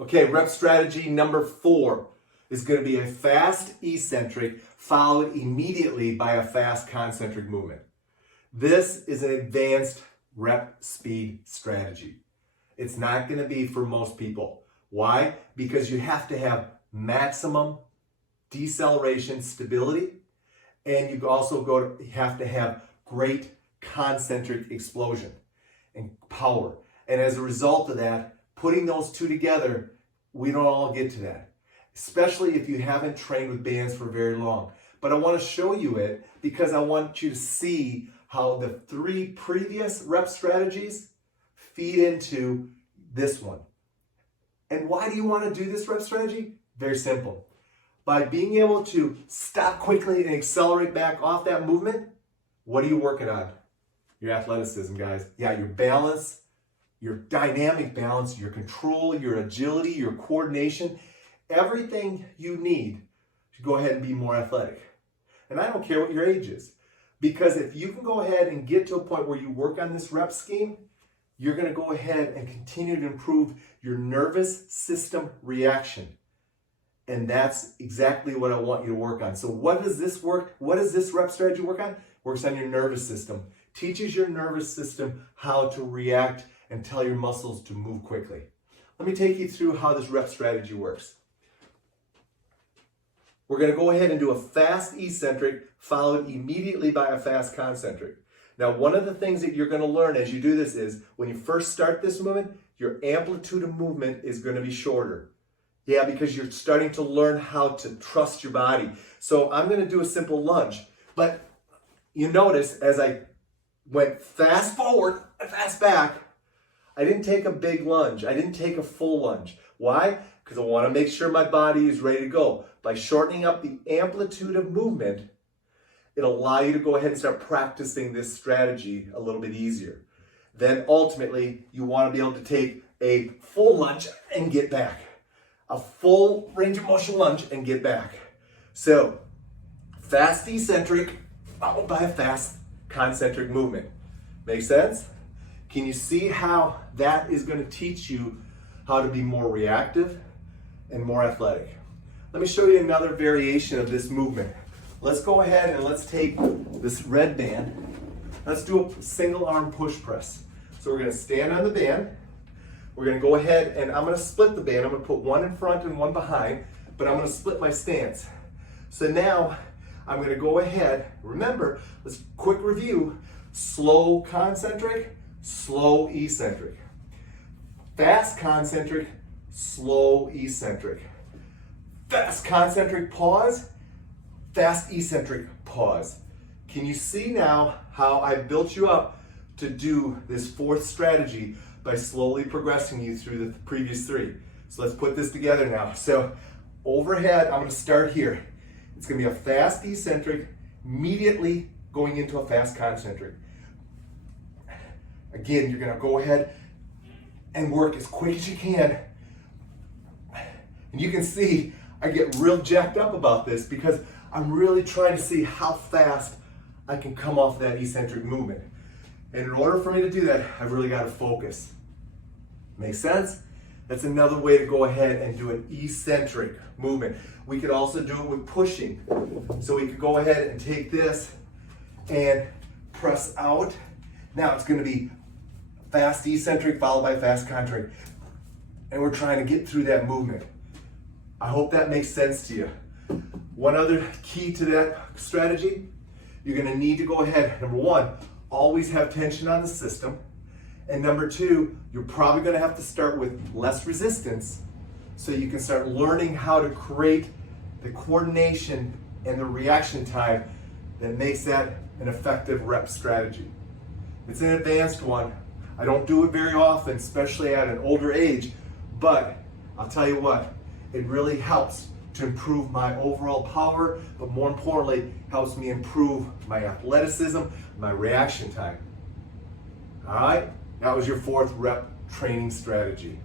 Okay, rep strategy number 4 is going to be a fast eccentric followed immediately by a fast concentric movement. This is an advanced rep speed strategy. It's not going to be for most people. Why? Because you have to have maximum deceleration stability, and you also have to have great concentric explosion and power. And as a result of that, putting those two together, we don't all get to that, especially if you haven't trained with bands for very long. But I want to show you it because I want you to see how the 3 previous rep strategies feed into this one. And why do you want to do this rep strategy? Very simple. By being able to stop quickly and accelerate back off that movement, what are you working on? Your athleticism, guys. Yeah, your balance, your dynamic balance, your control, your agility, your coordination, everything you need to go ahead and be more athletic. And I don't care what your age is, because if you can go ahead and get to a point where you work on this rep scheme, you're going to go ahead and continue to improve your nervous system reaction. And that's exactly what I want you to work on. So what does this work? What does this rep strategy work on? Works on your nervous system. Teaches your nervous system how to react and tell your muscles to move quickly. Let me take you through how this rep strategy works. We're going to go ahead and do a fast eccentric followed immediately by a fast concentric. Now, one of the things that you're going to learn as you do this is when you first start this movement, your amplitude of movement is going to be shorter. Yeah, because you're starting to learn how to trust your body. So I'm going to do a simple lunge. But you notice as I went fast forward and fast back, I didn't take a big lunge. I didn't take a full lunge. Why? Because I want to make sure my body is ready to go. By shortening up the amplitude of movement, it'll allow you to go ahead and start practicing this strategy a little bit easier. Then ultimately, you want to be able to take a full lunge and get back. A full range of motion lunge and get back. So, fast eccentric followed by a fast concentric movement. Make sense? Can you see how that is going to teach you how to be more reactive and more athletic? Let me show you another variation of this movement. Let's go ahead and let's take this red band. Let's do a single arm push press. So we're going to stand on the band. We're going to go ahead and I'm going to split the band. I'm going to put one in front and one behind, but I'm going to split my stance. So now I'm going to go ahead. Remember, let's quick review. Slow concentric, slow eccentric. Fast concentric, slow eccentric. Fast concentric pause, fast eccentric pause. Can you see now how I built you up to do this 4th strategy by slowly progressing you through the previous 3? So let's put this together now. So overhead, I'm going to start here. It's going to be a fast eccentric, immediately going into a fast concentric. Again, you're going to go ahead and work as quick as you can. And you can see I get real jacked up about this because I'm really trying to see how fast I can come off that eccentric movement. And in order for me to do that, I've really got to focus. Make sense? That's another way to go ahead and do an eccentric movement. We could also do it with pushing. So we could go ahead and take this and press out. Now it's going to be fast eccentric followed by fast concentric. And we're trying to get through that movement. I hope that makes sense to you. One other key to that strategy, you're going to need to go ahead, number 1, always have tension on the system. And number 2, you're probably going to have to start with less resistance so you can start learning how to create the coordination and the reaction time that makes that an effective rep strategy. It's an advanced one. I don't do it very often, especially at an older age, but I'll tell you what, it really helps to improve my overall power, but more importantly, helps me improve my athleticism, my reaction time. All right, that was your 4th rep training strategy.